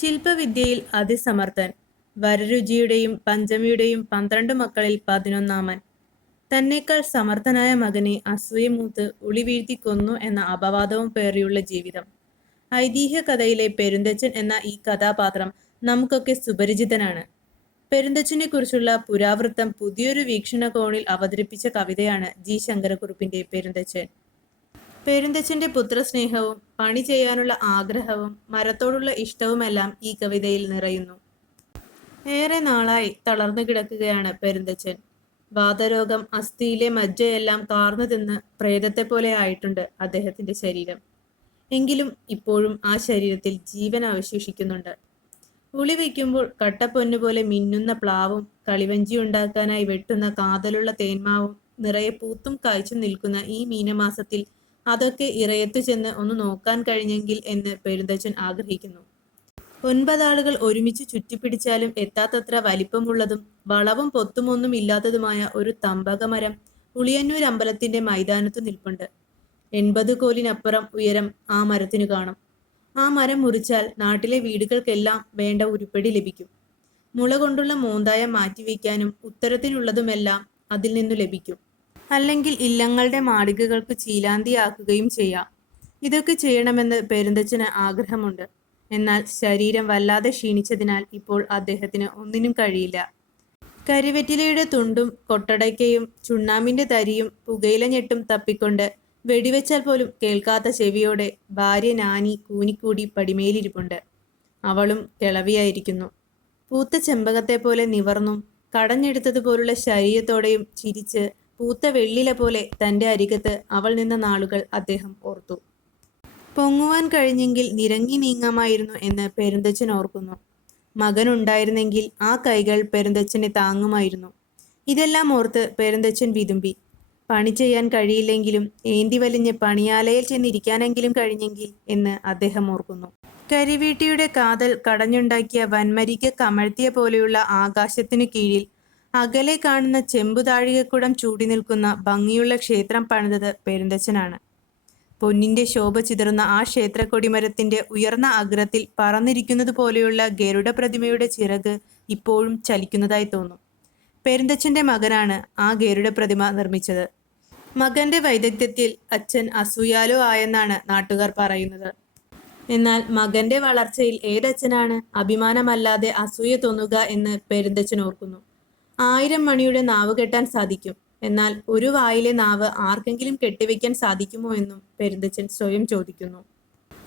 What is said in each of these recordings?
ശില്പവിദ്യയിൽ അതിസമർത്ഥൻ. വരരുചിയുടെയും പഞ്ചമിയുടെയും പന്ത്രണ്ട് മക്കളിൽ പതിനൊന്നാമൻ. തന്നേക്കാൾ സമർത്ഥനായ മകനെ അസൂയമൂത്ത് ഉളിവീഴ്ത്തി കൊന്നു എന്ന അപവാദവും പേറിയുള്ള ജീവിതം. ഐതിഹ്യ കഥയിലെ പെരുന്തച്ചൻ എന്ന ഈ കഥാപാത്രം നമുക്കൊക്കെ സുപരിചിതനാണ്. പെരുന്തച്ചനെ കുറിച്ചുള്ള പുരാവൃത്തം പുതിയൊരു വീക്ഷണകോണിൽ അവതരിപ്പിച്ച കവിതയാണ് ജി. ശങ്കരക്കുറുപ്പിന്റെ പെരുന്തച്ചൻ പെരുന്തച്ചന്റെ പുത്രസ്നേഹവും പണി ചെയ്യാനുള്ള ആഗ്രഹവും മരത്തോടുള്ള ഇഷ്ടവുമെല്ലാം ഈ കവിതയിൽ നിറയുന്നു. ഏറെ നാളായി തളർന്നു കിടക്കുകയാണ് പെരുന്തച്ഛൻ വാതരോഗം അസ്ഥിയിലെ മജ്ജയെല്ലാം കാർന്നു തിന്ന് പ്രേതത്തെ പോലെ ആയിട്ടുണ്ട് അദ്ദേഹത്തിന്റെ ശരീരം. എങ്കിലും ഇപ്പോഴും ആ ശരീരത്തിൽ ജീവൻ അവശേഷിക്കുന്നുണ്ട്. ഉളി വയ്ക്കുമ്പോൾ കട്ടപ്പൊന്നുപോലെ മിന്നുന്ന പ്ലാവും കളിവഞ്ചി ഉണ്ടാക്കാനായി വെട്ടുന്ന കാതലുള്ള തേന്മാവും നിറയെ പൂത്തും കായ്ച്ചു നിൽക്കുന്ന ഈ മീനമാസത്തിൽ അതൊക്കെ ഇറയത്ത് ചെന്ന് ഒന്ന് നോക്കാൻ കഴിഞ്ഞെങ്കിൽ എന്ന് പെരുന്തച്ചൻ ആഗ്രഹിക്കുന്നു. ഒൻപതാളുകൾ ഒരുമിച്ച് ചുറ്റിപ്പിടിച്ചാലും എത്താത്തത്ര വലിപ്പമുള്ളതും വളവും പൊത്തുമൊന്നും ഇല്ലാത്തതുമായ ഒരു തമ്പകമരം ഉളിയന്നൂർ അമ്പലത്തിന്റെ മൈതാനത്ത് നിൽപ്പുണ്ട്. എൺപത് കോലിനപ്പുറം ഉയരം ആ മരത്തിനു കാണും. ആ മരം മുറിച്ചാൽ നാട്ടിലെ വീടുകൾക്കെല്ലാം വേണ്ട ഉരുപ്പടി ലഭിക്കും. മുള കൊണ്ടുള്ള മോന്തായം മാറ്റിവെക്കാനും ഉത്തരത്തിനുള്ളതുമെല്ലാം അതിൽ നിന്നു ലഭിക്കും. അല്ലെങ്കിൽ ഇല്ലങ്ങളുടെ മാളികകൾക്ക് ചീലാന്തിയാക്കുകയും ചെയ്യാം. ഇതൊക്കെ ചെയ്യണമെന്ന് പെരുന്തച്ചന് ആഗ്രഹമുണ്ട്. എന്നാൽ ശരീരം വല്ലാതെ ക്ഷീണിച്ചതിനാൽ ഇപ്പോൾ അദ്ദേഹത്തിന് ഒന്നിനും കഴിയില്ല. കരിവെറ്റിലയുടെ തുണ്ടും കൊട്ടടയ്ക്കയും ചുണ്ണാമ്പിന്റെ തരിയും പുകയില ഞെട്ടും തപ്പിക്കൊണ്ട് വെടിവെച്ചാൽ പോലും കേൾക്കാത്ത ചെവിയോടെ ഭാര്യ നാനി കൂനിക്കൂടി പടിമേലിരിപ്പുണ്ട്. അവളും കിളവിയായിരിക്കുന്നു. പൂത്ത ചെമ്പകത്തെ പോലെ നിവർന്നും കടഞ്ഞെടുത്തതുപോലുള്ള ശരീരത്തോടെയും ചിരിച്ച് പൂത്ത വെള്ളില പോലെ തന്റെ അരികത്ത് അവൾ നിന്ന നാളുകൾ അദ്ദേഹം ഓർത്തു. പൊങ്ങുവാൻ കഴിഞ്ഞെങ്കിൽ നിരങ്ങി നീങ്ങാമായിരുന്നു എന്ന് പെരുന്തച്ചൻ ഓർക്കുന്നു. മകനുണ്ടായിരുന്നെങ്കിൽ ആ കൈകൾ പെരുന്തച്ചനെ താങ്ങുമായിരുന്നു. ഇതെല്ലാം ഓർത്ത് പെരുന്തച്ചൻ വിതുമ്പി. പണി ചെയ്യാൻ കഴിയില്ലെങ്കിലും ഏന്തി വലിഞ്ഞ് പണിയാലയിൽ ചെന്നിരിക്കാനെങ്കിലും കഴിഞ്ഞെങ്കിൽ എന്ന് അദ്ദേഹം ഓർക്കുന്നു. കരിവീട്ടിയുടെ കാതൽ കടഞ്ഞുണ്ടാക്കിയ വൻമരിക്ക് കമഴ്ത്തിയ പോലെയുള്ള ആകാശത്തിനു കീഴിൽ അകലെ കാണുന്ന ചെമ്പുതാഴികക്കുടം ചൂടി നിൽക്കുന്ന ഭംഗിയുള്ള ക്ഷേത്രം പണിതത് പെരുന്തച്ചനാണ് പൊന്നിന്റെ ശോഭ ചിതറുന്ന ആ ക്ഷേത്ര കൊടിമരത്തിന്റെ ഉയർന്ന അഗ്രത്തിൽ പറന്നിരിക്കുന്നത് പോലെയുള്ള ഗരുഡ പ്രതിമയുടെ ചിറക് ഇപ്പോഴും ചലിക്കുന്നതായി തോന്നും. പെരുന്തച്ചന്റെ മകനാണ് ആ ഗരുഡ പ്രതിമ നിർമ്മിച്ചത്. മകന്റെ വൈദഗ്ധ്യത്തിൽ അച്ഛൻ അസൂയാലോ ആയെന്നാണ് നാട്ടുകാർ പറയുന്നത്. എന്നാൽ മകന്റെ വളർച്ചയിൽ ഏതച്ഛനാണ് അഭിമാനമല്ലാതെ അസൂയ തോന്നുക എന്ന് പെരുന്തച്ചൻ ഓർക്കുന്നു. ആയിരം മണിയുടെ നാവ് കെട്ടാൻ സാധിക്കും. എന്നാൽ ഒരു വായിലെ നാവ് ആർക്കെങ്കിലും കെട്ടിവെക്കാൻ സാധിക്കുമോ എന്നും പെരുന്തച്ചൻ സ്വയം ചോദിക്കുന്നു.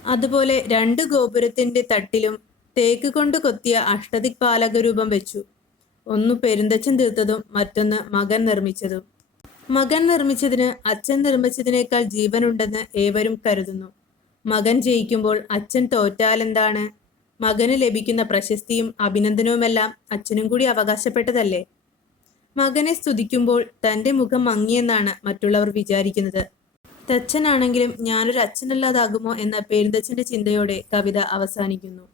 അതുപോലെ രണ്ട് ഗോപുരത്തിന്റെ തട്ടിലും തേക്ക് കൊണ്ട് കൊത്തിയ അഷ്ടദിക് പാലക രൂപം വെച്ചു. ഒന്ന് പെരുന്തച്ചൻ തീർത്തതും മറ്റൊന്ന് മകൻ നിർമ്മിച്ചതും. മകൻ നിർമ്മിച്ചതിന് അച്ഛൻ നിർമ്മിച്ചതിനേക്കാൾ ജീവനുണ്ടെന്ന് ഏവരും കരുതുന്നു. മകൻ ജയിക്കുമ്പോൾ അച്ഛൻ തോറ്റാലെന്താണ്? മകന് ലഭിക്കുന്ന പ്രശസ്തിയും അഭിനന്ദനവുമെല്ലാം അച്ഛനും കൂടി അവകാശപ്പെട്ടതല്ലേ? മകനെ സ്തുതിക്കുമ്പോൾ തന്റെ മുഖം മങ്ങിയെന്നാണ് മറ്റുള്ളവർ വിചാരിക്കുന്നത്. തച്ചനാണെങ്കിലും ഞാനൊരു അച്ഛനല്ലാതാകുമോ എന്ന പെരുന്തച്ഛന്റെ ചിന്തയോടെ കവിത അവസാനിക്കുന്നു.